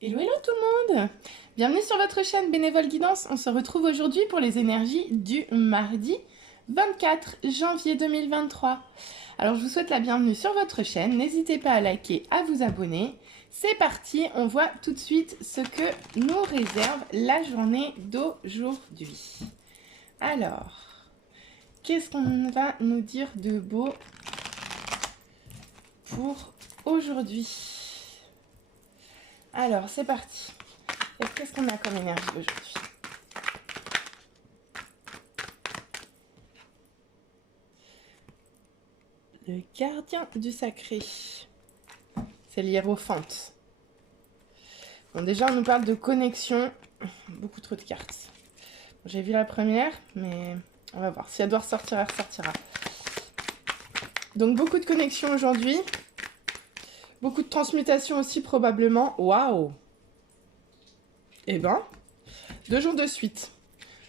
Hello, hello tout le monde! Bienvenue sur votre chaîne Bénévole Guidance. On se retrouve aujourd'hui pour les énergies du mardi 24 janvier 2023. Alors je vous souhaite la bienvenue sur votre chaîne. N'hésitez pas à liker, à vous abonner. C'est parti, on voit tout de suite ce que nous réserve la journée d'aujourd'hui. Alors, qu'est-ce qu'on va nous dire de beau pour aujourd'hui? Alors, c'est parti. Qu'est-ce qu'on a comme énergie aujourd'hui? Le gardien du sacré. C'est l'hiérophante. Bon, déjà, on nous parle de connexion. Beaucoup trop de cartes. Bon, j'ai vu la première, mais on va voir. Si elle doit ressortir, elle ressortira. Donc, beaucoup de connexion aujourd'hui. Beaucoup de transmutation aussi, probablement. Waouh! Eh ben, 2 jours de suite.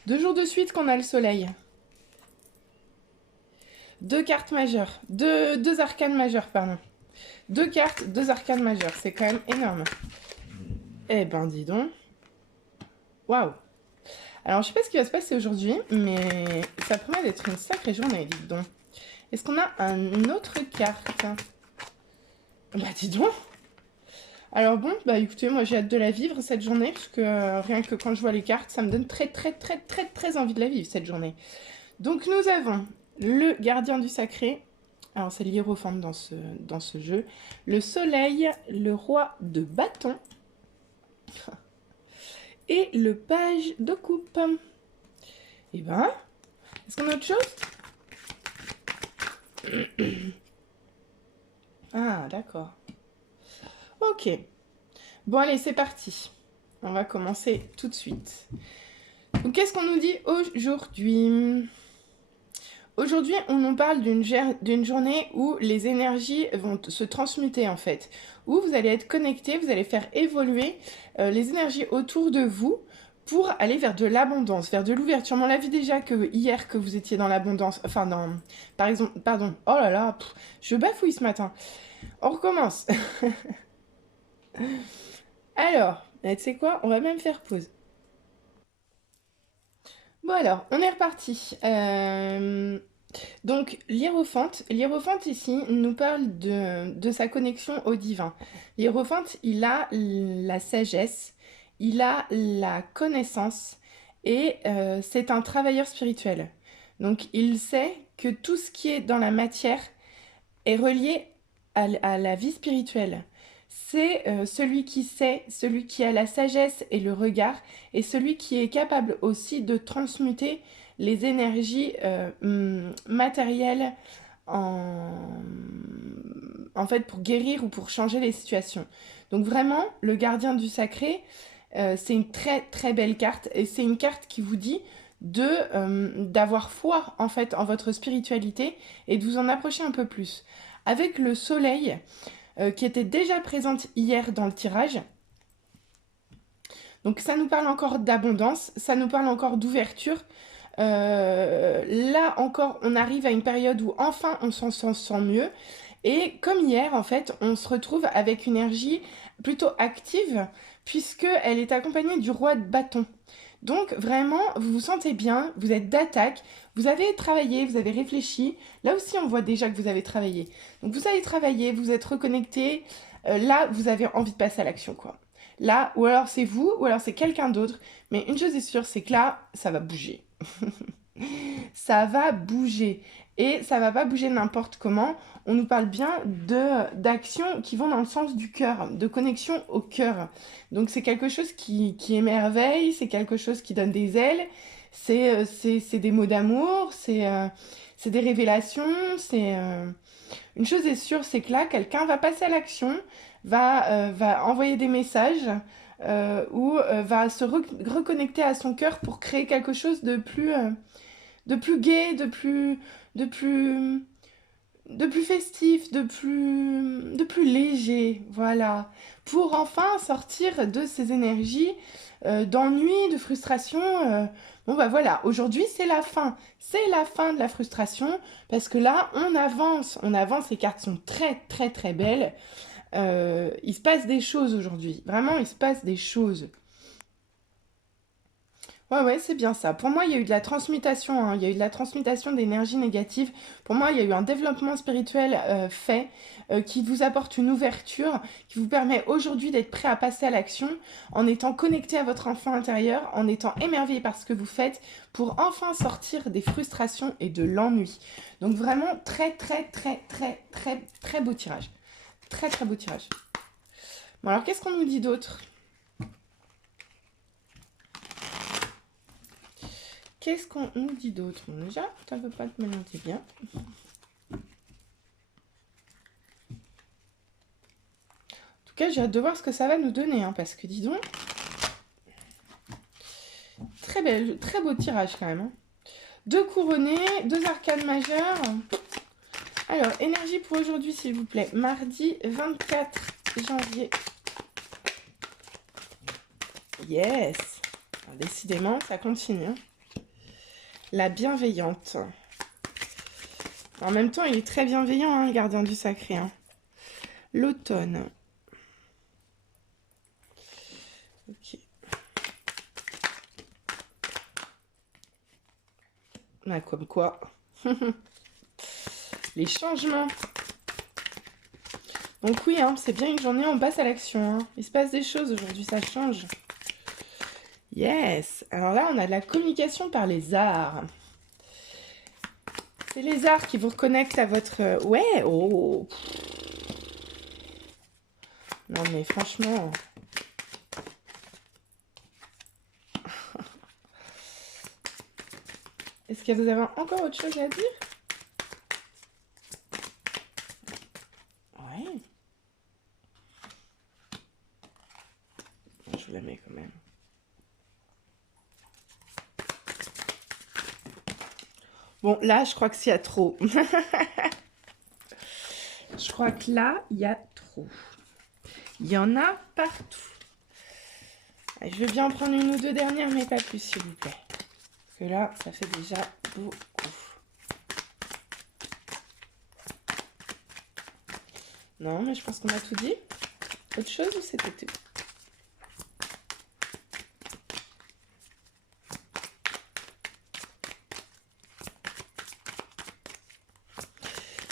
2 jours de suite qu'on a le soleil. 2 cartes majeures. 2 arcanes majeures, pardon. 2 cartes, 2 arcanes majeures. C'est quand même énorme. Eh ben, dis donc. Waouh! Alors, je sais pas ce qui va se passer aujourd'hui, mais ça promet d'être une sacrée journée, dis donc. Est-ce qu'on a une autre carte? Bah, dis donc. Alors bon, bah écoutez, moi j'ai hâte de la vivre cette journée, parce que rien que quand je vois les cartes, ça me donne très envie de la vivre cette journée. Donc nous avons le gardien du sacré, alors c'est l'hiérophante dans ce jeu, le soleil, le roi de bâton, et le page de coupe. Et ben, est-ce qu'on a autre chose? Ah, d'accord. Ok. Bon, allez, c'est parti. On va commencer tout de suite. Donc, qu'est-ce qu'on nous dit aujourd'hui? Aujourd'hui, on nous parle d'une journée où les énergies vont se transmuter, en fait. Où vous allez être connecté, vous allez faire évoluer les énergies autour de vous pour aller vers de l'abondance, vers de l'ouverture. On l'a vu déjà que hier que vous étiez dans l'abondance, enfin dans, par exemple, pardon, oh là là, je bafouille ce matin. On recommence. Alors, tu sais quoi, on va même faire pause. Bon alors, on est reparti. Donc, l'hiérophante ici nous parle de sa connexion au divin. L'hiérophante, il a la sagesse, il a la connaissance et c'est un travailleur spirituel. Donc, il sait que tout ce qui est dans la matière est relié à la vie spirituelle. C'est celui qui sait, celui qui a la sagesse et le regard, et celui qui est capable aussi de transmuter les énergies matérielles en, en fait pour guérir ou pour changer les situations. Donc vraiment, le gardien du sacré, c'est une très belle carte, et c'est une carte qui vous dit d'avoir foi en fait en votre spiritualité et de vous en approcher un peu plus. Avec le soleil qui était déjà présente hier dans le tirage, donc ça nous parle encore d'abondance, ça nous parle encore d'ouverture. Là encore, on arrive à une période où enfin on s'en sent mieux. Et comme hier, en fait, on se retrouve avec une énergie plutôt active, puisqu'elle est accompagnée du roi de bâton. Donc vraiment, vous vous sentez bien, vous êtes d'attaque, vous avez travaillé, vous avez réfléchi. Là aussi, on voit déjà que vous avez travaillé. Donc vous avez travaillé, vous êtes reconnecté. Là, vous avez envie de passer à l'action, quoi. Là, ou alors c'est vous, ou alors c'est quelqu'un d'autre. Mais une chose est sûre, c'est que là, ça va bouger. Ça va bouger. Et ça va pas bouger n'importe comment. On nous parle bien d'actions qui vont dans le sens du cœur, de connexion au cœur. Donc c'est quelque chose qui émerveille, c'est quelque chose qui donne des ailes, c'est des mots d'amour, c'est des révélations, Une chose est sûre, c'est que là, quelqu'un va passer à l'action, va envoyer des messages, ou va se reconnecter à son cœur pour créer quelque chose de plus gai, de plus, de plus festif, de plus léger, voilà. Pour enfin sortir de ces énergies d'ennui, de frustration. Bon bah voilà, aujourd'hui c'est la fin de la frustration, parce que là on avance, les cartes sont très belles. Il se passe des choses aujourd'hui. Vraiment, il se passe des choses. Ouais, ouais, c'est bien ça. Pour moi, il y a eu de la transmutation, hein. Il y a eu de la transmutation d'énergie négative. Pour moi, il y a eu un développement spirituel fait qui vous apporte une ouverture, qui vous permet aujourd'hui d'être prêt à passer à l'action en étant connecté à votre enfant intérieur, en étant émerveillé par ce que vous faites pour enfin sortir des frustrations et de l'ennui. Donc vraiment, très, très, très, très, très, très beau tirage. Très, très beau tirage. Bon, alors, qu'est-ce qu'on nous dit d'autre? Qu'est-ce qu'on nous dit d'autre? Bon, déjà, ça ne veut pas te mélanger bien. En tout cas, j'ai hâte de voir ce que ça va nous donner, hein, parce que dis donc, très beau tirage quand même. Hein. Deux couronnés, deux arcanes majeures. Alors, énergie pour aujourd'hui, s'il vous plaît. Mardi 24 janvier. Yes! Alors, décidément, ça continue. Hein. La bienveillante. En même temps, il est très bienveillant, hein, le gardien du sacré. Hein. L'automne. Ok. Ah, comme quoi. Les changements. Donc oui, hein, c'est bien une journée, on passe à l'action. Hein. Il se passe des choses aujourd'hui, ça change. Yes. Alors là, on a de la communication par les arts. C'est les arts qui vous reconnectent à votre... Ouais, oh. Non mais franchement... Est-ce que vous avez encore autre chose à dire? Ouais. Je vous la mets quand même. Bon, là, je crois que s'il y a trop. Je crois que là, il y a trop. Il y en a partout. Je vais bien en prendre une ou deux dernières, mais pas plus, s'il vous plaît. Parce que là, ça fait déjà beaucoup. Non, mais je pense qu'on a tout dit. Autre chose ou c'était tout?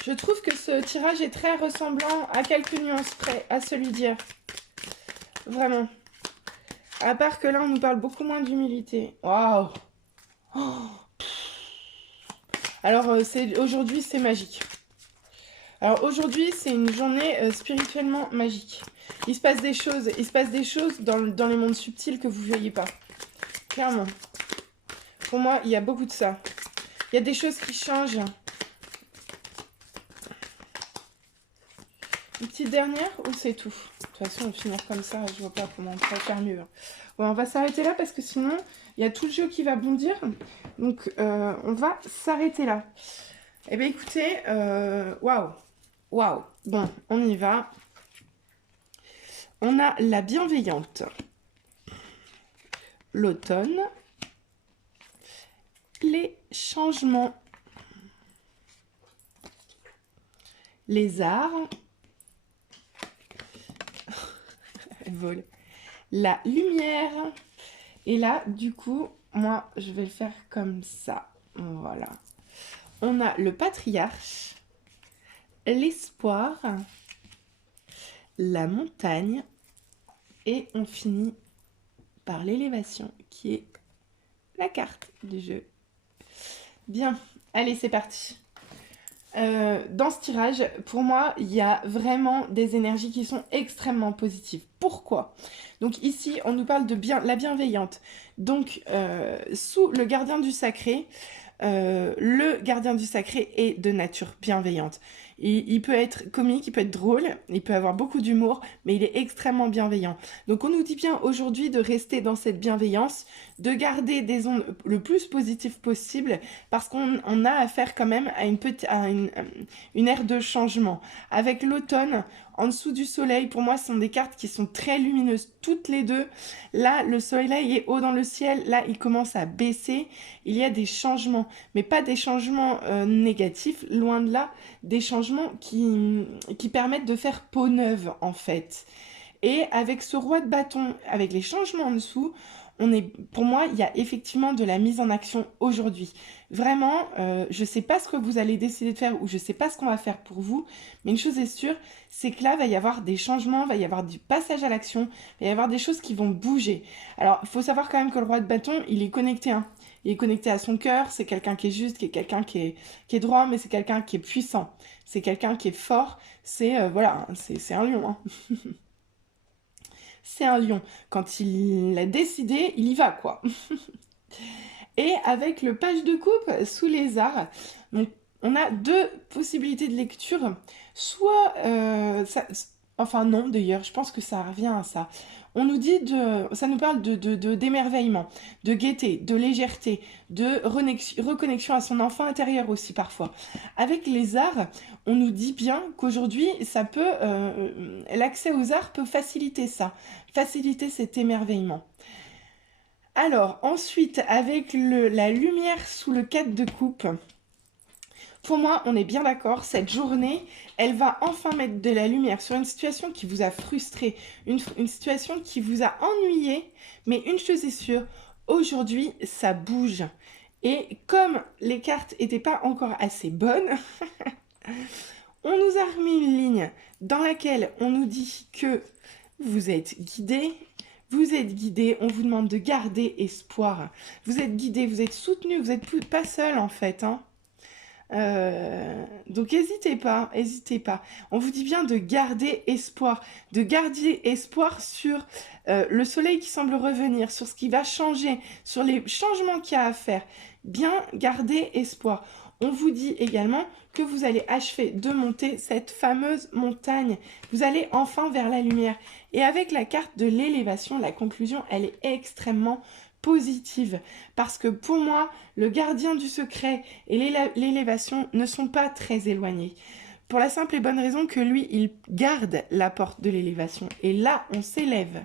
Je trouve que ce tirage est très ressemblant à quelques nuances près à celui d'hier. Vraiment. À part que là, on nous parle beaucoup moins d'humilité. Waouh! Oh. Alors, aujourd'hui, c'est magique. Alors, aujourd'hui, c'est une journée spirituellement magique. Il se passe des choses dans les mondes subtils que vous ne voyez pas. Clairement. Pour moi, il y a beaucoup de ça. Il y a des choses qui changent. Une petite dernière ou c'est tout? De toute façon, on va finir comme ça, je vois pas comment on pourrait faire mieux. Bon, on va s'arrêter là parce que sinon, il y a tout le jeu qui va bondir. Donc, on va s'arrêter là. Eh bien, écoutez, waouh. Waouh. Bon, on y va. On a la bienveillante. L'automne. Les changements. Les arts. Elle vole. La lumière. Et là, du coup, moi, je vais le faire comme ça. Voilà. On a le patriarche, l'espoir, la montagne, et on finit par l'élévation, qui est la carte du jeu. Bien, allez, c'est parti. Dans ce tirage, pour moi, il y a vraiment des énergies qui sont extrêmement positives. Pourquoi? Donc ici, on nous parle de la bienveillante. Donc, sous le gardien du sacré, le gardien du sacré est de nature bienveillante. Il peut être comique, il peut être drôle, il peut avoir beaucoup d'humour, mais il est extrêmement bienveillant. Donc on nous dit bien aujourd'hui de rester dans cette bienveillance, de garder des ondes le plus positives possible, parce qu'on a affaire quand même à une ère de changement. Avec l'automne, en dessous du soleil, pour moi, ce sont des cartes qui sont très lumineuses, toutes les deux. Là, le soleil est haut dans le ciel, là, il commence à baisser. Il y a des changements, mais pas des changements négatifs, loin de là, des changements changements qui permettent de faire peau neuve, en fait. Et avec ce roi de bâton, avec les changements en dessous, pour moi, il y a effectivement de la mise en action aujourd'hui. Vraiment, je ne sais pas ce que vous allez décider de faire ou je ne sais pas ce qu'on va faire pour vous, mais une chose est sûre, c'est que là, il va y avoir des changements, il va y avoir du passage à l'action, il va y avoir des choses qui vont bouger. Alors, il faut savoir quand même que le roi de bâton, il est connecté, hein. Il est connecté à son cœur, c'est quelqu'un qui est juste, qui est quelqu'un qui est droit, mais c'est quelqu'un qui est puissant. C'est quelqu'un qui est fort, voilà, c'est un lion, hein. C'est un lion. Quand il a décidé, il y va, quoi. Et avec le page de coupe sous les arts, donc, on a deux possibilités de lecture. Soit, enfin non d'ailleurs, je pense que ça revient à ça. On nous dit ça nous parle d'émerveillement, de gaieté, de légèreté, de reconnexion à son enfant intérieur aussi parfois. Avec les arts, on nous dit bien qu'aujourd'hui, l'accès aux arts peut faciliter ça, faciliter cet émerveillement. Alors, ensuite, avec la lumière sous le 4 de coupe, pour moi, on est bien d'accord, cette journée, elle va enfin mettre de la lumière sur une situation qui vous a frustré, une situation qui vous a ennuyé, mais une chose est sûre, aujourd'hui, ça bouge. Et comme les cartes n'étaient pas encore assez bonnes, on nous a remis une ligne dans laquelle on nous dit que vous êtes guidé. Vous êtes guidé, on vous demande de garder espoir. Vous êtes guidé, vous êtes soutenu, vous n'êtes pas seul en fait, hein. Donc n'hésitez pas, n'hésitez pas. On vous dit bien de garder espoir sur le soleil qui semble revenir, sur ce qui va changer, sur les changements qu'il y a à faire. Bien garder espoir. On vous dit également que vous allez achever de monter cette fameuse montagne. Vous allez enfin vers la lumière. Et avec la carte de l'élévation, la conclusion, elle est extrêmement positive. Parce que pour moi, le gardien du secret et l'élévation ne sont pas très éloignés. Pour la simple et bonne raison que lui, il garde la porte de l'élévation. Et là, on s'élève.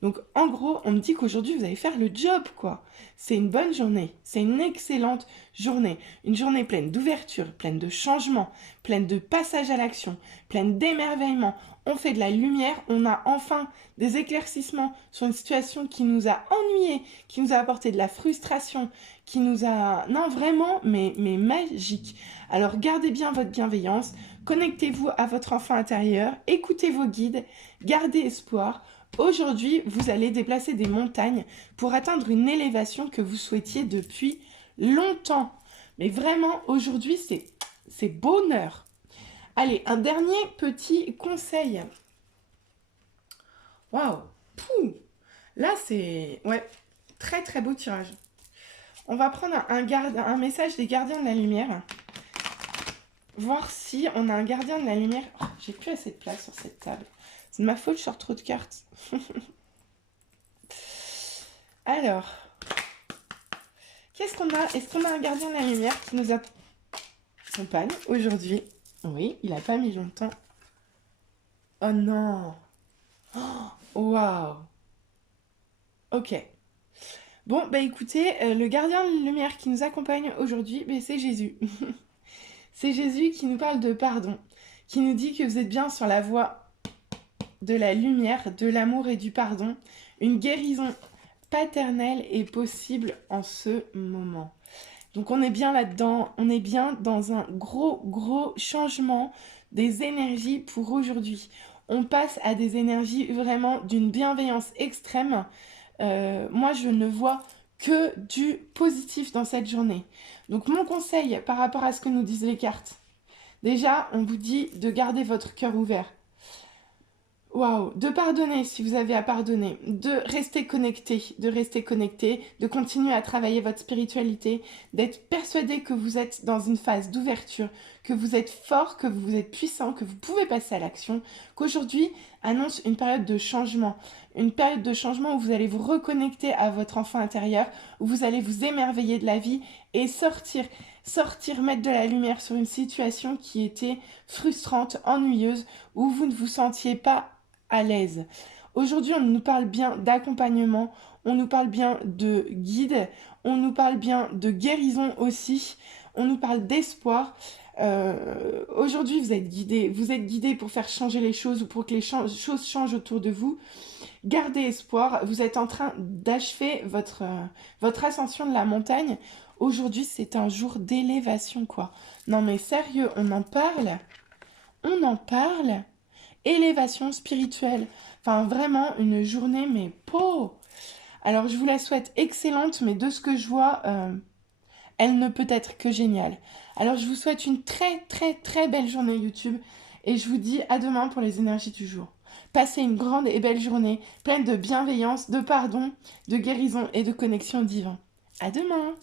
Donc, en gros, on me dit qu'aujourd'hui, vous allez faire le job, quoi. C'est une bonne journée. C'est une excellente journée. Une journée pleine d'ouverture, pleine de changements, pleine de passage à l'action, pleine d'émerveillement. On fait de la lumière. On a enfin des éclaircissements sur une situation qui nous a ennuyés, qui nous a apporté de la frustration, qui nous a... Non, vraiment, mais magique. Alors, gardez bien votre bienveillance. Connectez-vous à votre enfant intérieur. Écoutez vos guides. Gardez espoir. Aujourd'hui, vous allez déplacer des montagnes pour atteindre une élévation que vous souhaitiez depuis longtemps. Mais vraiment, aujourd'hui, c'est bonheur. Allez, un dernier petit conseil. Waouh! Là, c'est... Ouais, très très beau tirage. On va prendre un message des gardiens de la lumière. Voir si on a un gardien de la lumière. Oh, j'ai plus assez de place sur cette table. C'est de ma faute, je sors trop de cartes. Alors, qu'est-ce qu'on a? Est-ce qu'on a un gardien de la lumière qui nous accompagne aujourd'hui? Oui, il n'a pas mis longtemps. Oh non! Waouh! Ok. Bon, bah écoutez, le gardien de lumière qui nous accompagne aujourd'hui, bah, c'est Jésus. C'est Jésus qui nous parle de pardon, qui nous dit que vous êtes bien sur la voie de la lumière, de l'amour et du pardon. Une guérison paternelle est possible en ce moment. Donc on est bien là-dedans, on est bien dans un gros changement des énergies pour aujourd'hui. On passe à des énergies vraiment d'une bienveillance extrême. Moi, je ne vois que du positif dans cette journée. Donc mon conseil par rapport à ce que nous disent les cartes, déjà, on vous dit de garder votre cœur ouvert. Waouh, de pardonner si vous avez à pardonner, de rester connecté, de continuer à travailler votre spiritualité, d'être persuadé que vous êtes dans une phase d'ouverture, que vous êtes fort, que vous êtes puissant, que vous pouvez passer à l'action, qu'aujourd'hui annonce une période de changement où vous allez vous reconnecter à votre enfant intérieur, où vous allez vous émerveiller de la vie et sortir, mettre de la lumière sur une situation qui était frustrante, ennuyeuse, où vous ne vous sentiez pas à l'aise. Aujourd'hui, on nous parle bien d'accompagnement, on nous parle bien de guide, on nous parle bien de guérison aussi, on nous parle d'espoir. Aujourd'hui, vous êtes guidé pour faire changer les choses ou pour que les choses changent autour de vous. Gardez espoir, vous êtes en train d'achever votre ascension de la montagne. Aujourd'hui, c'est un jour d'élévation, quoi. Non mais sérieux, on en parle. Élévation spirituelle. Enfin, vraiment, une journée, mais Alors, je vous la souhaite excellente, mais de ce que je vois, elle ne peut être que géniale. Alors, je vous souhaite une très, très, très belle journée YouTube, et je vous dis à demain pour les énergies du jour. Passez une grande et belle journée, pleine de bienveillance, de pardon, de guérison et de connexion au divin. À demain!